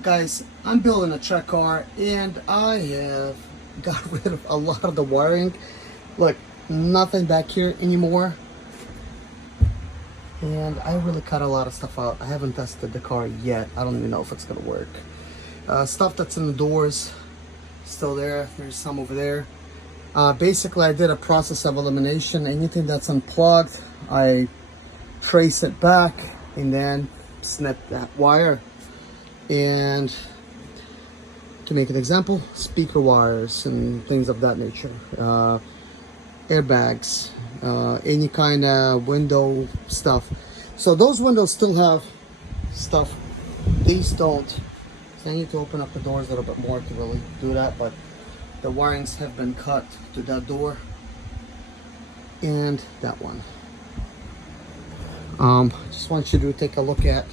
Guys, I'm building a track car and I have got rid of a lot of the wiring. Look, nothing back here anymore. And I really cut a lot of stuff out. I haven't tested the car yet. I don't even know if it's gonna work. Stuff that's in the doors, still there. There's some over there. Basically, I did a process of elimination. Anything that's unplugged, I trace it back and then snip that wire. And to make an example, speaker wires and things of that nature, airbags, any kind of window stuff. So those windows still have stuff, these don't. So I need to open up the doors a little bit more to really do that, but the wirings have been cut to that door and that one. I just want you to take a look at